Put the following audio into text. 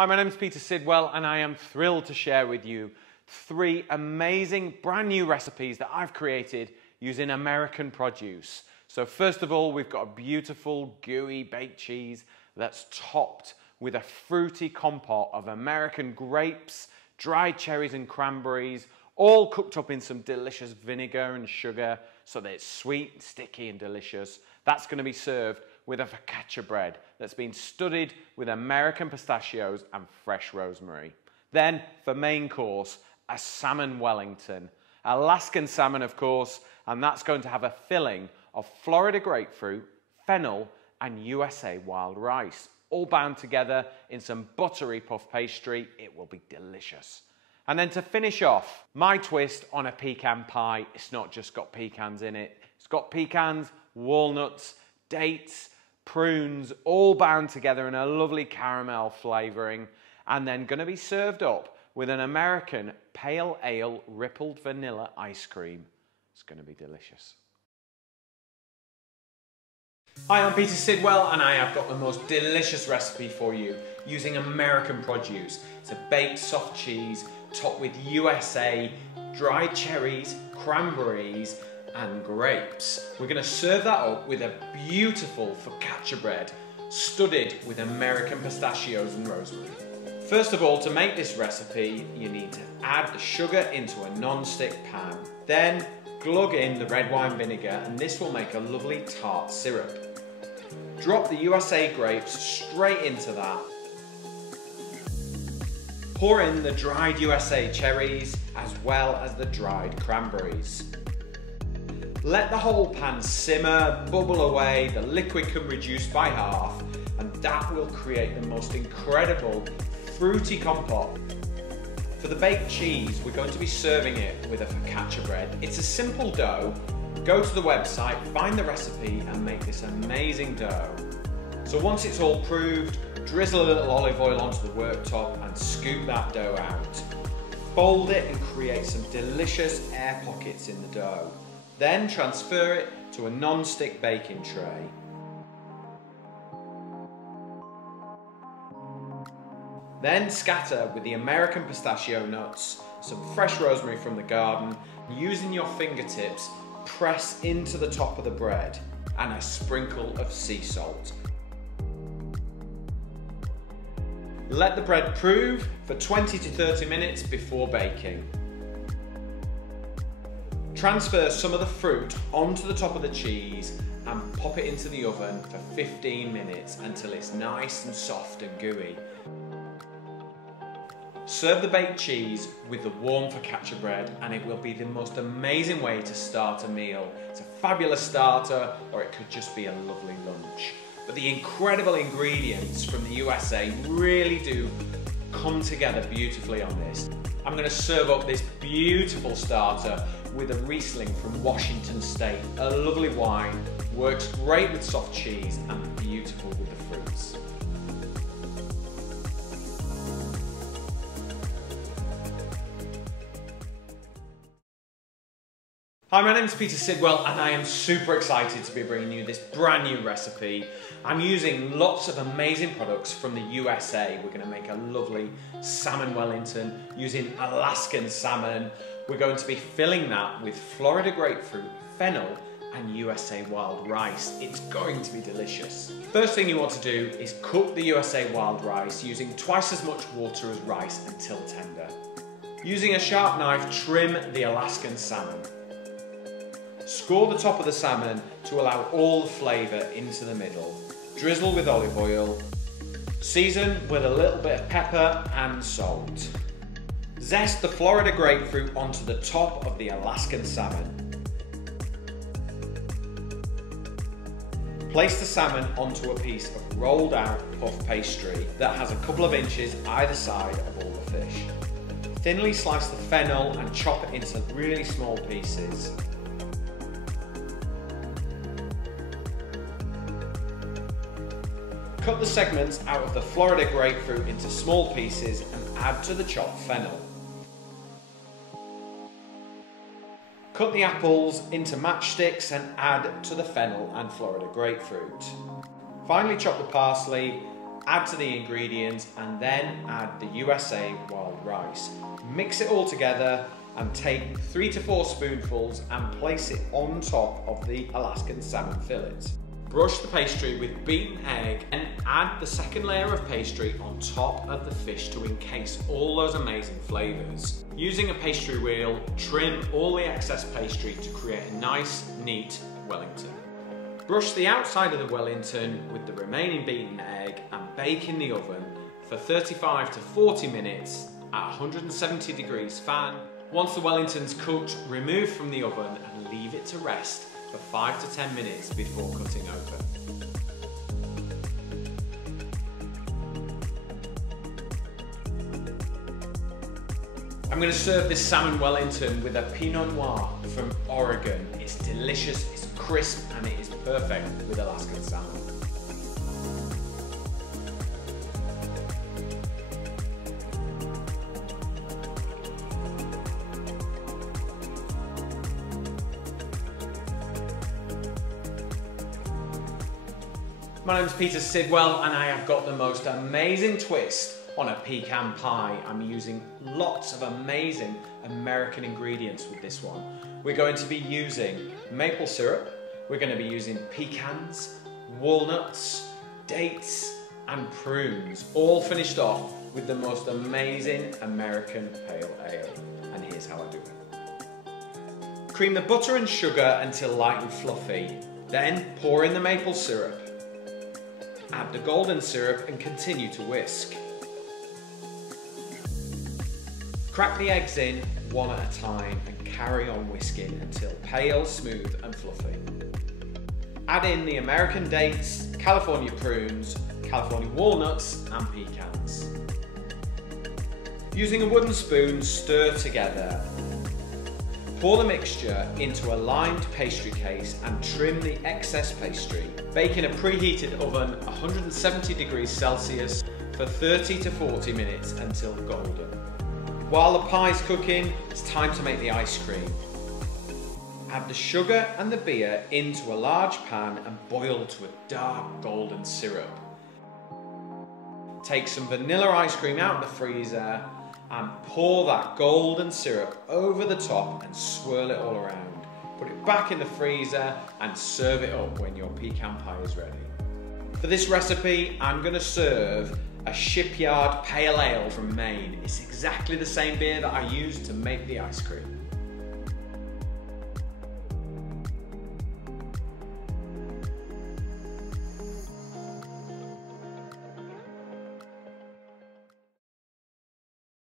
Hi, my name is Peter Sidwell and I am thrilled to share with you 3 amazing brand new recipes that I've created using American produce. So first of all, we've got a beautiful gooey baked cheese that's topped with a fruity compote of American grapes, dried cherries and cranberries, all cooked up in some delicious vinegar and sugar so that it's sweet, sticky and delicious. That's going to be served with a focaccia bread that's been studded with American pistachios and fresh rosemary. Then, for main course, a Salmon Wellington. Alaskan salmon, of course, and that's going to have a filling of Florida grapefruit, fennel and USA wild rice, all bound together in some buttery puff pastry. It will be delicious. And then to finish off, my twist on a pecan pie. It's not just got pecans in it. It's got pecans, walnuts, dates, prunes, all bound together in a lovely caramel flavouring, and then going to be served up with an American pale ale rippled vanilla ice cream. It's going to be delicious. Hi, I'm Peter Sidwell and I have got the most delicious recipe for you using American produce. It's a baked soft cheese topped with USA dried cherries, cranberries and grapes. We're going to serve that up with a beautiful focaccia bread studded with American pistachios and rosemary. First of all, to make this recipe, you need to add the sugar into a non-stick pan. Then glug in the red wine vinegar and this will make a lovely tart syrup. Drop the USA grapes straight into that. Pour in the dried USA cherries as well as the dried cranberries. Let the whole pan simmer, bubble away, the liquid can reduce by half, and that will create the most incredible fruity compote. For the baked cheese, we're going to be serving it with a focaccia bread. It's a simple dough. Go to the website, find the recipe and make this amazing dough. So once it's all proved, drizzle a little olive oil onto the worktop and scoop that dough out. Fold it and create some delicious air pockets in the dough. Then transfer it to a non-stick baking tray. Then scatter with the American pistachio nuts, some fresh rosemary from the garden, and using your fingertips, press into the top of the bread and a sprinkle of sea salt. Let the bread prove for 20 to 30 minutes before baking. Transfer some of the fruit onto the top of the cheese and pop it into the oven for 15 minutes until it's nice and soft and gooey. Serve the baked cheese with the warm focaccia bread and it will be the most amazing way to start a meal. It's a fabulous starter or it could just be a lovely lunch. But the incredible ingredients from the USA really do come together beautifully on this. I'm going to serve up this beautiful starter with a Riesling from Washington State. A lovely wine, works great with soft cheese and beautiful with the fruits. Hi, my name is Peter Sidwell and I am super excited to be bringing you this brand new recipe. I'm using lots of amazing products from the USA. We're going to make a lovely Salmon Wellington using Alaskan salmon. We're going to be filling that with Florida grapefruit, fennel and USA wild rice. It's going to be delicious. First thing you want to do is cook the USA wild rice using twice as much water as rice until tender. Using a sharp knife, trim the Alaskan salmon. Score the top of the salmon to allow all the flavour into the middle. Drizzle with olive oil. Season with a little bit of pepper and salt. Zest the Florida grapefruit onto the top of the Alaskan salmon. Place the salmon onto a piece of rolled out puff pastry that has a couple of inches either side of all the fish. Thinly slice the fennel and chop it into really small pieces. Cut the segments out of the Florida grapefruit into small pieces and add to the chopped fennel. Cut the apples into matchsticks and add to the fennel and Florida grapefruit. Finely chop the parsley, add to the ingredients, and then add the USA wild rice. Mix it all together and take 3 to 4 spoonfuls and place it on top of the Alaskan salmon fillets. Brush the pastry with beaten egg and add the second layer of pastry on top of the fish to encase all those amazing flavours. Using a pastry wheel, trim all the excess pastry to create a nice, neat Wellington. Brush the outside of the Wellington with the remaining beaten egg and bake in the oven for 35 to 40 minutes at 170 degrees fan. Once the Wellington's cooked, remove from the oven and leave it to rest for 5 to 10 minutes before cutting open. I'm going to serve this salmon Wellington with a Pinot Noir from Oregon. It's delicious, it's crisp, and it is perfect with Alaskan salmon. My name's Peter Sidwell and I have got the most amazing twist on a pecan pie. I'm using lots of amazing American ingredients with this one. We're going to be using maple syrup, we're going to be using pecans, walnuts, dates and prunes, all finished off with the most amazing American pale ale. And here's how I do it. Cream the butter and sugar until light and fluffy, then pour in the maple syrup. Add the golden syrup and continue to whisk. Crack the eggs in one at a time and carry on whisking until pale, smooth and fluffy. Add in the American dates, California prunes, California walnuts and pecans. Using a wooden spoon, stir together. Pour the mixture into a lined pastry case and trim the excess pastry. Bake in a preheated oven 170 degrees Celsius for 30 to 40 minutes until golden. While the pie's cooking, it's time to make the ice cream. Add the sugar and the beer into a large pan and boil to a dark golden syrup. Take some vanilla ice cream out of the freezer and pour that golden syrup over the top and swirl it all around. Put it back in the freezer and serve it up when your pecan pie is ready. For this recipe, I'm going to serve a Shipyard Pale Ale from Maine. It's exactly the same beer that I used to make the ice cream.